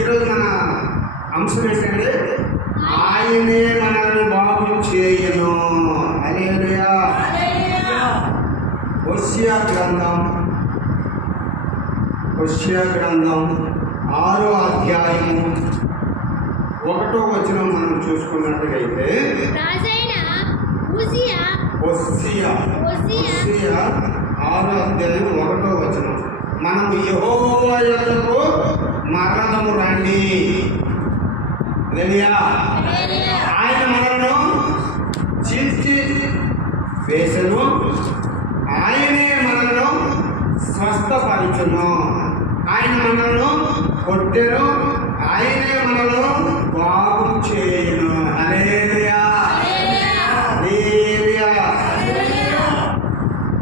ఈరోజు మన అంశం ఏంటంటే ఆయనే మనల్ని బాగు చేయను. హల్లెలూయా. హోషేయ గ్రంథం 6వ అధ్యాయము 1వ వచనం మనం చూసుకున్నట్లయితే హోషేయ 6వ అధ్యాయం 1వ వచనం, మనము యెహోవా యొద్దకు మరణము రండి. హల్లెలూయా. ఆయన మనలను చీల్చి వేసెను, ఆయనే మనలను స్వస్థపరచును. ఆయన మనలను కొట్టెను, ఆయనే మనలను బాగు చేయను. హల్లెలూయా.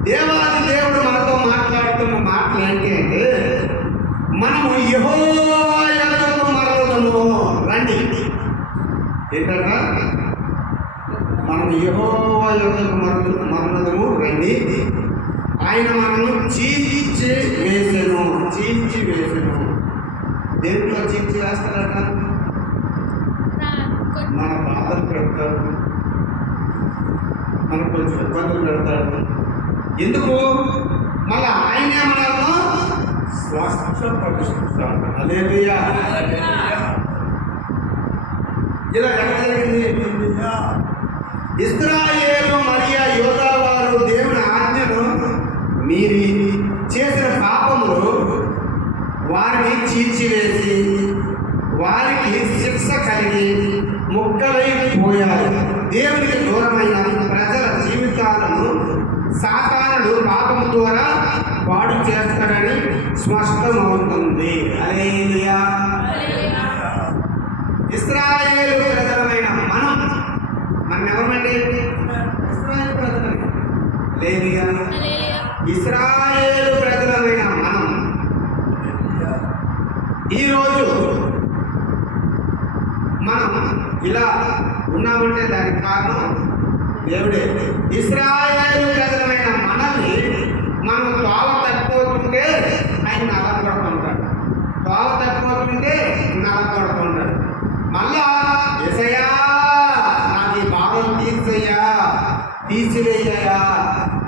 దేవాది దేవుడు మనతో మాట్లాడుతున్న మాటలు ఏంటి అంటే, మనము యెహోవా యొద్దకు మరలుదము రండి. ఏంటంట? మనం యెహోవా యొద్దకు మరలుదము రండి. ఆయన మనల్ని చీల్చి వేసెను. దేంట్లో చీల్చి వేస్తారట? మన బాధలు పెడతాడు, మనకు కొంచెం ఇబ్బందులు పెడతాడు. ఎందుకు? మళ్ళీ ఆయనే మనల్ని స్వస్థపరుస్తాడు. హల్లెలూయా. ఇలా ఎక్కడ జరిగింది? ఇశ్రాయేలు మరియు యోధా వారు దేవుని ఆజ్ఞను మీరి చేసిన పాపములు వారిని చీల్చివేసి వారికి శిక్ష కలిగి ముక్కలైపోయారు. దేవునికి దూరమైన ప్రజల జీవితాలను సాతానుడు పాపము ద్వారా పాడు చేస్తాడని స్పష్టమవుతుంది. హల్లెలూయా. ఇశ్రాయేలు ప్రజలమైన మనం ఎవరండి? ఇశ్రాయేలు ప్రజలమే. హల్లెలూయా. ఇశ్రాయేలు ప్రజలమైన మనం ఈరోజు మనం ఇలా ఉన్నామంటే దానికి కారణం దేవుడే. ఇశ్రాయేలు ప్రజలమైన మనల్ని మనం త్రోవ తప్పిపోతుంటే ఆయన నలగొడుతుంటాడు, త్రోవ తప్పిపోతుంటే నలగొడుతుంటాడు. మళ్ళా యేసయ్యా నాకు ఈ బాధలు తీసివేయ్యా,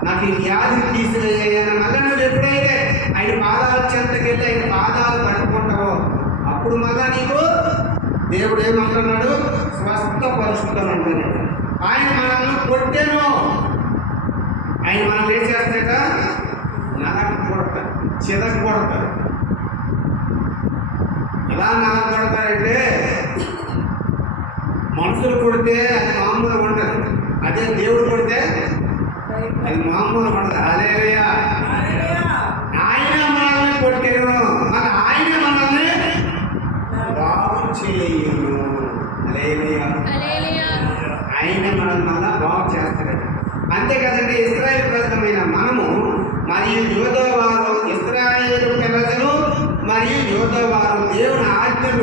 నాకు ఈ వ్యాధి తీసివేయ్యా, మళ్ళీ నువ్వు ఎప్పుడైతే ఆయన పాదాల చెంతకెళ్ళి ఆయన పాదాలు పట్టుకుంటావో అప్పుడు మళ్ళా నీకు దేవుడు ఏమంటున్నాడు? స్వస్థపరుస్తాను అంటున్నాడు. ఆయన మనల్ని కొట్టెను, ఆయన మనం ఏం చేస్తాక నలకు కొడతారు, చిదకు కొడతారు. ఎలా నలకు కొడతారంటే, మనుషులు కొడితే అది మామూలు ఉండదు, అదే దేవుడు కొడితే అది మామూలు ఉండదు. హల్లెలూయా. ఆయన మనల్ని కొట్టెను, మరి ఆయన మనల్ని బాగు చేయను. హల్లెలూయా. ఆయన మనల్ని మళ్ళా బాగు చేస్తాడు. అంతే కదండి. ఇశ్రాయేలు ప్రజలమైన మనము మరియు యోధవారు, ఇశ్రాయేలు ప్రజలు మరియు యోధవారు దేవుని ఆజ్ఞలు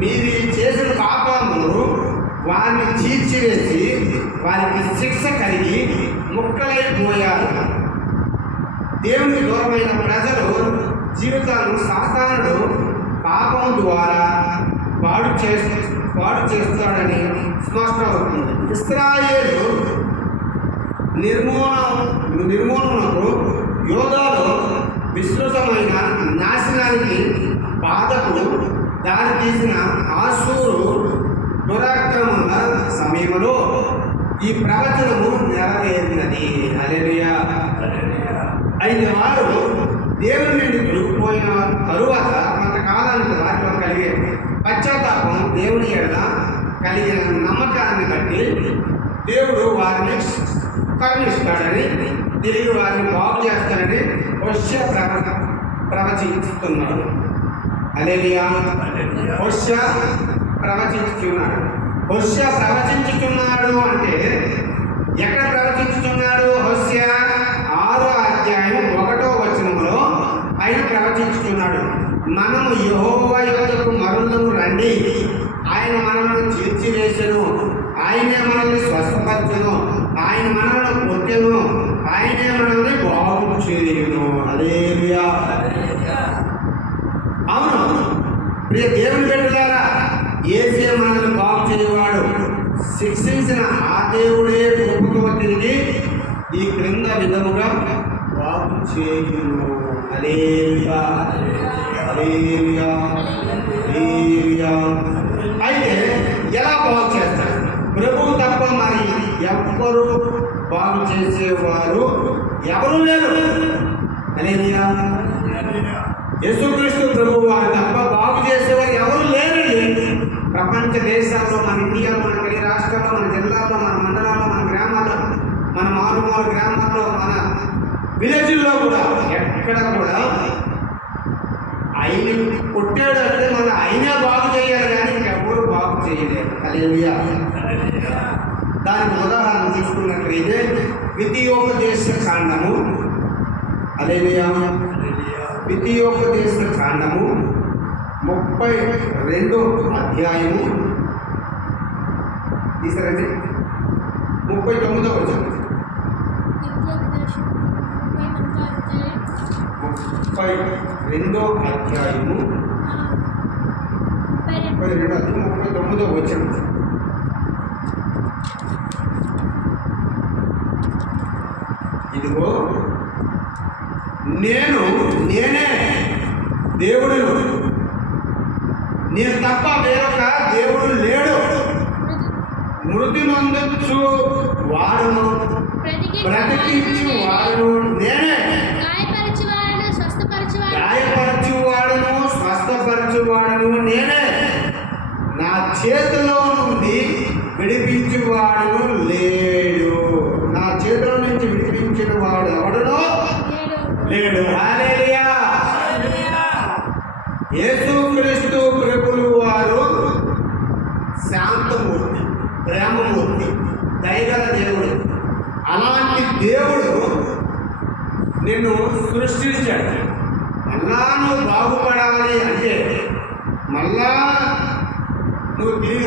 మీరు చేసిన పాపములు వారిని చీల్చివేసి వారికి శిక్ష కలిగి ముక్కలైపోయారు. దేవునికి దూరమైన ప్రజలు జీవితాలను సాతానుడు పాపం ద్వారా పాడు చేస్తాడని స్పష్టమవుతుంది. ఇశ్రాయేలు నిర్మూలనకు యోధాలో విస్తృతమైన నాశనానికి బాధకు దారితీసిన ఆషూరు దురాక్రమణ సమయంలో ఈ ప్రవచనము నెరవేరినది. హల్లెలూయా. అయితే వారు దేవుని నుండి దొరికిపోయిన తరువాత కొంతకాలానికి వారిలో కలిగే పశ్చాత్తాపం, దేవుని ఎడల కలిగిన నమ్మకాన్ని బట్టి దేవుడు వారిని కరుణిస్తాడని, తిరిగి వారిని బాగు చేస్తాడని హోషేయ ప్రవచిస్తున్నాడు. హల్లెలూయా. హోషేయ ప్రవచించుచున్నాడు. హోషేయ ప్రవచించుచున్నాడు అంటే ఎక్కడ ప్రవచించుచున్నాడు? హోషేయ 6వ అధ్యాయం 1వ వచనంలో ఆయన ప్రవచించుచున్నాడు. మనము యెహోవా యొద్దకు మరలుదము రండి, ఆయన మనల్ని చీల్చివేసెను, ఆయనే మనల్ని స్వస్థపరచును, ఆయన మనల్ని కొట్టెను, ఆయనే మనల్ని బాగు చేయును. హల్లెలూయా. అవును ప్రియ దేవుని బిడ్డలారా, యేసే మనల్ని బాగు చేయవాడు. శిక్షించిన ఆ దేవుడే కృపతో తిరిగి ఈ క్రింద విధముగా బాగు చేయును. హల్లెలూయా, హల్లెలూయా, హల్లెలూయా. అయితే ఎలా బాగు చేస్తారు? ప్రభువు తప్ప మరి ఎవ్వరు బాగు చేసేవారు ఎవరు లేరు. హల్లెలూయా. యేసుక్రీస్తు ప్రభువు వారు తప్ప బాగు చేసేవారు ఎవరు లేరండి. ప్రపంచ దేశాల్లో, మన ఇండియాలో, మన కొన్ని రాష్ట్రాల్లో, మన జిల్లాల్లో, మన మండలాల్లో, మన గ్రామాల్లో, మన మారుమూల గ్రామాల్లో, మన విలేజ్ల్లో కూడా ఎక్కడ కూడా ఆయన కొట్టాడు అంటే మన ఆయనే బాగు చేయాలి కానీ ఇంకెవ్వరు బాగు చేయలేరు. హల్లెలూయా. దానికి ఉదాహరణ తీసుకున్నట్లయితే ద్వితీయోపదేశ కాండము, హల్లెలూయా, ద్వితీయోపదేశ కాండము 32 అధ్యాయము తీసారండి. 39వ వచనం. 32వ అధ్యాయము 39వ వచనం. ఇదిగో నేనే దేవుడును, నేను తప్ప వేరొక దేవుడు లేడు. మృతి నొందొచ్చు వాడును, బ్రతికించు వాడును నేనే. గాయపరచువాడును స్వస్థపరచువాడును నేనే. నా చేతిలో నుండి విడిపించువాడును లేడు. నా చేతిలో నుంచి విడిపించిన వాడు ఎవడునో లేడు. హల్లెలూయా. యేసుక్రీస్తు ప్రభువు వారు శాంతమూర్తి, ప్రేమమూర్తి, దయగల దేవుడు. అలాంటి దేవుడు నిన్ను సృష్టించాడు. మళ్ళా నువ్వు బాగుపడాలి అంటే, మళ్ళా నువ్వు తిరిగి